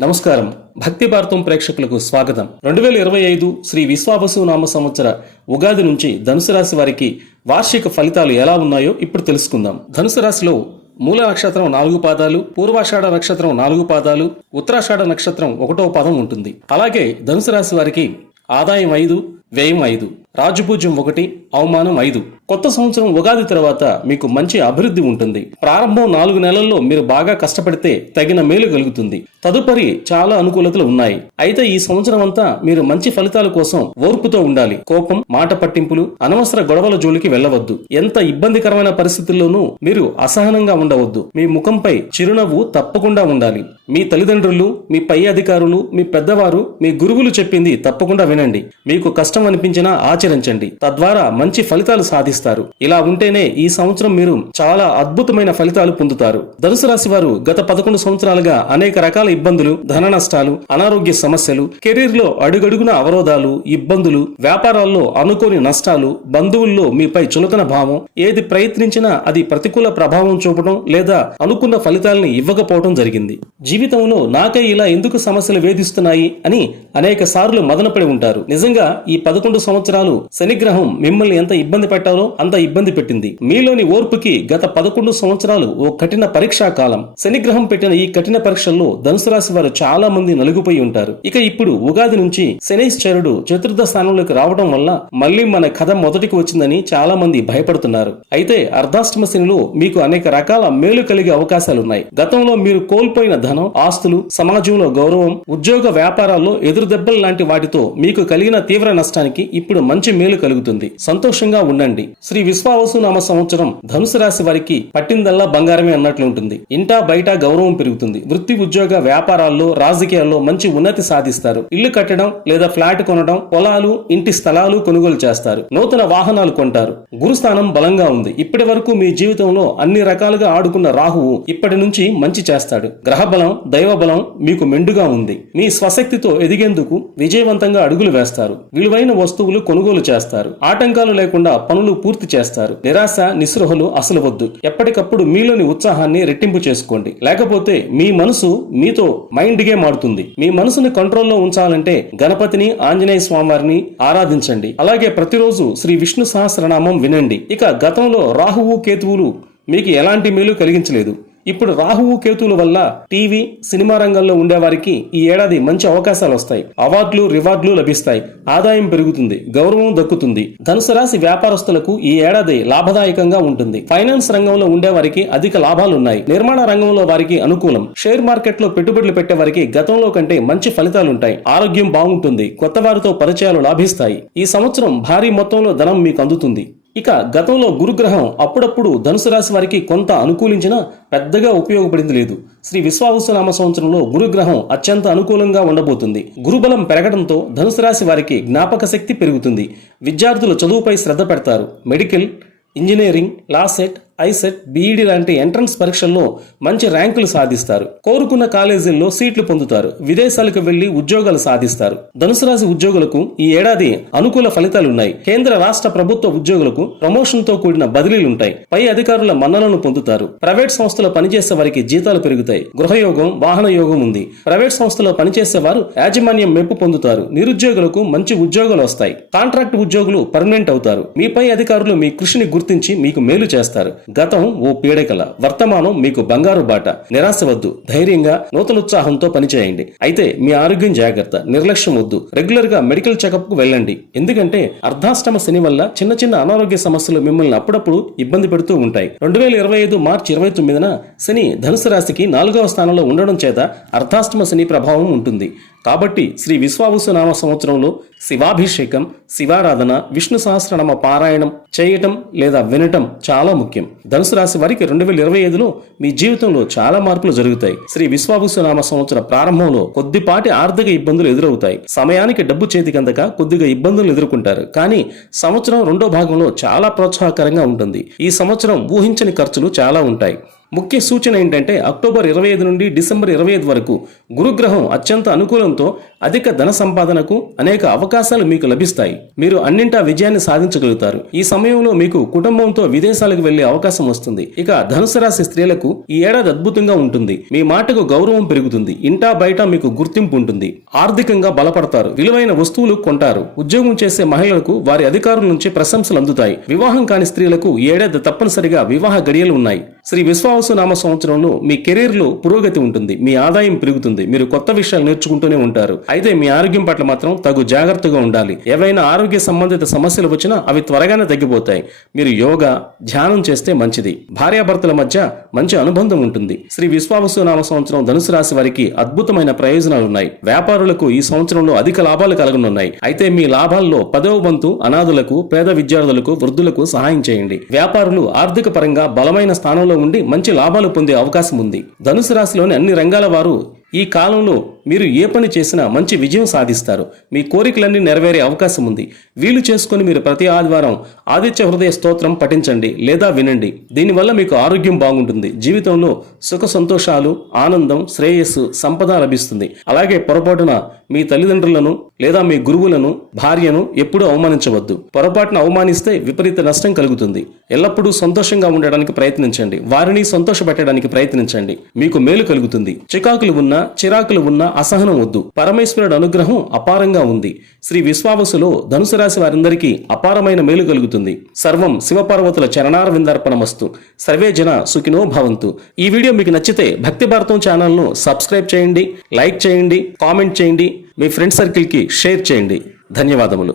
నమస్కారం. భక్తి భారతం ప్రేక్షకులకు స్వాగతం. రెండు వేల ఇరవై ఐదు శ్రీ విశ్వావసు నామ సంవత్సర ఉగాది నుంచి ధనుసు రాశి వారికి వార్షిక ఫలితాలు ఎలా ఉన్నాయో ఇప్పుడు తెలుసుకుందాం. ధనుసు రాశిలో మూల నక్షత్రం నాలుగు పాదాలు పూర్వాషాఢ నక్షత్రం నాలుగు పాదాలు ఉత్తరాషాఢ నక్షత్రం ఒకటో పాదం ఉంటుంది. అలాగే ధనుసు రాశి వారికి ఆదాయం ఐదు వ్యయం ఐదు. రాజపూజ్యం ఒకటి అవమానం ఐదు. కొత్త సంవత్సరం ఉగాది తర్వాత మీకు మంచి అభివృద్ధి ఉంటుంది. ప్రారంభం నాలుగు నెలల్లో మీరు బాగా కష్టపడితే తగిన మేలు కలుగుతుంది. తదుపరి చాలా అనుకూలతలు ఉన్నాయి. అయితే ఈ సంవత్సరం అంతా మీరు మంచి ఫలితాల కోసం ఓర్పుతో ఉండాలి. కోపం మాట పట్టింపులు అనవసర గొడవల జోలికి వెళ్ళవద్దు. ఎంత ఇబ్బందికరమైన పరిస్థితుల్లోనూ మీరు అసహనంగా ఉండవద్దు. మీ ముఖంపై చిరునవ్వు తప్పకుండా ఉండాలి. మీ తల్లిదండ్రులు మీ పై అధికారులు మీ పెద్దవారు మీ గురువులు చెప్పింది తప్పకుండా వినండి. మీకు కష్టం అనిపించినా ఆచరించండి. తద్వారా మంచి ఫలితాలు సాధిస్తారు. ఇలా ఉంటేనే ఈ సంవత్సరం మీరు చాలా అద్భుతమైన ఫలితాలు పొందుతారు. ధనుసు రాశి వారు గత పదకొండు సంవత్సరాలుగా అనేక రకాల ఇబ్బందులు ధన నష్టాలు అనారోగ్య సమస్యలు కెరీర్లో అడుగడుగున అవరోధాలు ఇబ్బందులు వ్యాపారాల్లో అనుకోని నష్టాలు బంధువుల్లో మీపై చులకన భావం ఏది ప్రయత్నించినా అది ప్రతికూల ప్రభావం చూపడం లేదా అనుకున్న ఫలితాలని ఇవ్వకపోవడం జరిగింది. జీవితంలో నాకై ఇలా ఎందుకు సమస్యలు వేధిస్తున్నాయి అని అనేక సార్లు మదనపడి ఉంటారు. నిజంగా ఈ పదకొండు సంవత్సరాలు శనిగ్రహం మిమ్మల్ని ఎంత ఇబ్బంది పెట్టాలో అంత ఇబ్బంది పెట్టింది. మీలోని ఓర్పుకి గత పదకొండు సంవత్సరాలు ఓ కఠిన పరీక్షా కాలం. శనిగ్రహం పెట్టిన ఈ కఠిన పరీక్షల్లో ధనుసు రాశి వారు చాలా మంది నలుగుపోయి ఉంటారు. ఇక ఇప్పుడు ఉగాది నుంచి శనైశ్చరుడు చతుర్థ స్థానంలోకి రావడం వల్ల మళ్ళీ మన కథ మొదటికి వచ్చిందని చాలా మంది భయపడుతున్నారు. అయితే అర్ధాష్టమ శనిలో మీకు అనేక రకాల మేలు కలిగే అవకాశాలున్నాయి గతంలో మీరు కోల్పోయిన ధనం ఆస్తులు సమాజంలో గౌరవం ఉద్యోగ వ్యాపారాల్లో ఎదురు దెబ్బలు లాంటి వాటితో మీకు కలిగిన తీవ్ర నష్టానికి ఇప్పుడు మంచి మంచి మేలు కలుగుతుంది. సంతోషంగా ఉండండి. శ్రీ విశ్వావసు నామ సంవత్సరం ధనుసు రాశి వారికి పట్టిందల్లా బంగారమే అన్నట్లు ఉంటుంది. ఇంటా బయట గౌరవం పెరుగుతుంది. వృత్తి ఉద్యోగ వ్యాపారాల్లో రాజకీయాల్లో మంచి ఉన్నతి సాధిస్తారు. ఇల్లు కట్టడం లేదా ఫ్లాట్ కొనడం పొలాలు ఇంటి స్థలాలు కొనుగోలు చేస్తారు. నూతన వాహనాలు కొంటారు. గురుస్థానం బలంగా ఉంది. ఇప్పటి వరకు మీ జీవితంలో అన్ని రకాలుగా ఆడుకున్న రాహువు ఇప్పటి నుంచి మంచి చేస్తాడు. గ్రహ బలం దైవ బలం మీకు మెండుగా ఉంది. మీ స్వశక్తితో ఎదిగేందుకు విజయవంతంగా అడుగులు వేస్తారు. విలువైన వస్తువులు కొనుగోలు చేస్తారు. ఆటంకాలు లేకుండా పనులు పూర్తి చేస్తారు. నిరాశ నిస్పృహలు అసలు వద్దు ఎప్పటికప్పుడు మీలోని ఉత్సాహాన్ని రెట్టింపు చేసుకోండి. లేకపోతే మీ మనసు మీతో మైండ్ గేమ్ ఆడుతుంది మీ మనసుని కంట్రోల్లో ఉంచాలంటే గణపతిని ఆంజనేయ స్వామివారిని ఆరాధించండి. అలాగే ప్రతిరోజు శ్రీ విష్ణు సహస్రనామం వినండి. ఇక గతంలో రాహువు కేతువులు మీకు ఎలాంటి మేలు కలిగించలేదు. ఇప్పుడు రాహువు కేతువుల వల్ల టీవీ సినిమా రంగంలో ఉండేవారికి ఈ ఏడాది మంచి అవకాశాలు వస్తాయి. అవార్డులు రివార్డులు లభిస్తాయి. ఆదాయం పెరుగుతుంది. గౌరవం దక్కుతుంది. ధనుసు రాశి వ్యాపారస్తులకు ఈ ఏడాది లాభదాయకంగా ఉంటుంది. ఫైనాన్స్ రంగంలో ఉండేవారికి అధిక లాభాలు ఉన్నాయి నిర్మాణ రంగంలో వారికి అనుకూలం. షేర్ మార్కెట్లో పెట్టుబడులు పెట్టే వారికి గతంలో కంటే మంచి ఫలితాలుంటాయి. ఆరోగ్యం బాగుంటుంది. కొత్త వారితో పరిచయాలు లాభిస్తాయి. ఈ సంవత్సరం భారీ మొత్తంలో ధనం మీకు అందుతుంది. ఇక గతంలో గురుగ్రహం అప్పుడప్పుడు ధనుసు రాశి వారికి కొంత అనుకూలించినా పెద్దగా ఉపయోగపడింది లేదు. శ్రీ విశ్వావసునామ సంవత్సరంలో గురుగ్రహం అత్యంత అనుకూలంగా ఉండబోతుంది. గురుబలం పెరగడంతో ధనుసు రాశి వారికి జ్ఞాపక శక్తి పెరుగుతుంది. విద్యార్థులు చదువుపై శ్రద్ధ పెడతారు. Medical engineering LAWCET ICET BEd లాంటి ఎంట్రన్స్ పరీక్షల్లో మంచి ర్యాంకులు సాధిస్తారు. కోరుకున్న కాలేజీల్లో సీట్లు పొందుతారు. విదేశాలకు వెళ్ళి ఉద్యోగాలు సాధిస్తారు. ధనుసు రాశి ఉద్యోగులకు ఈ ఏడాది అనుకూల ఫలితాలున్నాయి. కేంద్ర రాష్ట్ర ప్రభుత్వ ఉద్యోగులకు ప్రమోషన్తో కూడిన బదిలీలుంటాయి. పై అధికారుల మన్ననను పొందుతారు. ప్రైవేట్ సంస్థలో పనిచేసే వారికి జీతాలు పెరుగుతాయి. గృహయోగం వాహన యోగం ఉంది. ప్రైవేట్ సంస్థలో పనిచేసే వారు యాజమాన్యం మెప్పు పొందుతారు. నిరుద్యోగులకు మంచి ఉద్యోగాలు వస్తాయి. కాంట్రాక్ట్ ఉద్యోగులు పర్మనెంట్ అవుతారు. మీపై అధికారులు మీ కృషిని గుర్తించి మీకు మేలు చేస్తారు. గతం ఓ పీడకల. వర్తమానం మీకు బంగారు బాట. నిరాశ వద్దు ధైర్యంగా నూతన ఉత్సాహంతో పనిచేయండి. అయితే మీ ఆరోగ్యం జాగ్రత్త. నిర్లక్ష్యం వద్దు. రెగ్యులర్గా మెడికల్ చెకప్కు వెళ్ళండి. ఎందుకంటే అర్ధాష్టమ శని వల్ల చిన్న చిన్న అనారోగ్య సమస్యలు మిమ్మల్ని అప్పుడప్పుడు ఇబ్బంది పెడుతూ ఉంటాయి. రెండు వేల ఇరవై ఐదు మార్చి ఇరవై తొమ్మిదిన శని ధనుసు రాశికి నాలుగవ స్థానంలో ఉండడం చేత అర్ధాష్టమ శని ప్రభావం ఉంటుంది. కాబట్టి శ్రీ విశ్వావసునామ సంవత్సరంలో శివాభిషేకం శివారాధన విష్ణు సహస్రనామ పారాయణం చేయటం లేదా వినటం చాలా ముఖ్యం. ధనుసు రాశి వారికి రెండు వేల ఇరవై ఐదులో మీ జీవితంలో చాలా మార్పులు జరుగుతాయి. శ్రీ విశ్వావసునామ సంవత్సర ప్రారంభంలో కొద్దిపాటి ఆర్థిక ఇబ్బందులు ఎదురవుతాయి. సమయానికి డబ్బు చేతికి అందక కొద్దిగా ఇబ్బందులు ఎదుర్కొంటారు. కానీ సంవత్సరం రెండో భాగంలో చాలా ప్రోత్సాహకరంగా ఉంటుంది. ఈ సంవత్సరం ఊహించని ఖర్చులు చాలా ఉంటాయి. ముఖ్య సూచన ఏంటంటే అక్టోబర్ ఇరవై ఐదు నుండి డిసెంబర్ ఇరవై ఐదు వరకు గురుగ్రహం అత్యంత అనుకూలంతో అధిక ధన సంపాదనకు అనేక అవకాశాలు మీకు లభిస్తాయి. మీరు అన్నింటా విజయాన్ని సాధించగలుగుతారు. ఈ సమయంలో మీకు కుటుంబంతో విదేశాలకు వెళ్ళే అవకాశం వస్తుంది. ఇక ధనుసు రాశి స్త్రీలకు ఈ ఏడాది అద్భుతంగా ఉంటుంది. మీ మాటకు గౌరవం పెరుగుతుంది. ఇంటా బయట మీకు గుర్తింపు ఉంటుంది. ఆర్థికంగా బలపడతారు. విలువైన వస్తువులు కొంటారు. ఉద్యోగం చేసే మహిళలకు వారి అధికారుల నుంచి ప్రశంసలు అందుతాయి. వివాహం కాని స్త్రీలకు ఈ ఏడాది తప్పనిసరిగా వివాహ గడియలు ఉన్నాయి. శ్రీ విశ్వావసు నామ సంవత్సరంలో మీ కెరీర్లో పురోగతి ఉంటుంది మీ ఆదాయం పెరుగుతుంది మీరు కొత్త విషయాలు నేర్చుకుంటూనే ఉంటారు. అయితే మీ ఆరోగ్యం పట్ల మాత్రం తగు జాగ్రత్తగా ఉండాలి. ఏవైనా ఆరోగ్య సంబంధిత సమస్యలు వచ్చినా అవి త్వరగానే తగ్గిపోతాయి. మీరు యోగా ధ్యానం చేస్తే మంచిది. భార్యాభర్తల మధ్య మంచి అనుబంధం ఉంటుంది. శ్రీ విశ్వావసు నామ సంవత్సరం ధనుసు రాశి వారికి అద్భుతమైన ప్రయోజనాలు ఉన్నాయి. వ్యాపారులకు ఈ సంవత్సరంలో అధిక లాభాలు కలగనున్నాయి. అయితే మీ లాభాల్లో పదవ వంతు అనాథులకు పేద విద్యార్థులకు వృద్ధులకు సహాయం చేయండి. వ్యాపారులు ఆర్థిక పరంగా బలమైన స్థానంలో ఉండి మంచి లాభాలు పొందే అవకాశం ఉంది. ధనుసు రాశిలోని అన్ని రంగాల వారు ఈ కాలంలో మీరు ఏ పని చేసినా మంచి విజయం సాధిస్తారు. మీ కోరికలన్నీ నెరవేరే అవకాశం ఉంది. వీలు చేసుకుని మీరు ప్రతి ఆదివారం ఆదిత్య హృదయ స్తోత్రం పఠించండి లేదా వినండి. దీనివల్ల మీకు ఆరోగ్యం బాగుంటుంది. జీవితంలో సుఖ సంతోషాలు ఆనందం శ్రేయస్సు సంపద లభిస్తుంది. అలాగే పొరపాటున మీ తల్లిదండ్రులను లేదా మీ గురువులను భార్యను ఎప్పుడూ అవమానించవద్దు. పొరపాటున అవమానిస్తే విపరీత నష్టం కలుగుతుంది. ఎల్లప్పుడూ సంతోషంగా ఉండడానికి ప్రయత్నించండి. వారిని సంతోషపెట్టడానికి ప్రయత్నించండి. మీకు మేలు కలుగుతుంది. చికాకులు ఉన్నా చిరాకులు ఉన్నా అసహనం వద్దు. పరమేశ్వరుడు అనుగ్రహం అపారంగా ఉంది. శ్రీ విశ్వావసులో ధనుసు రాశి వారందరికీ అపారమైన మేలు కలుగుతుంది. సర్వం శివపార్వతుల చరణారవిందర్పణమస్తు. సర్వే జన సుఖినో భవంతు. ఈ వీడియో మీకు నచ్చితే భక్తి భారతం ఛానల్ను సబ్స్క్రైబ్ చేయండి లైక్ చేయండి కామెంట్ చేయండి మీ ఫ్రెండ్ సర్కిల్కి షేర్ చేయండి. ధన్యవాదములు.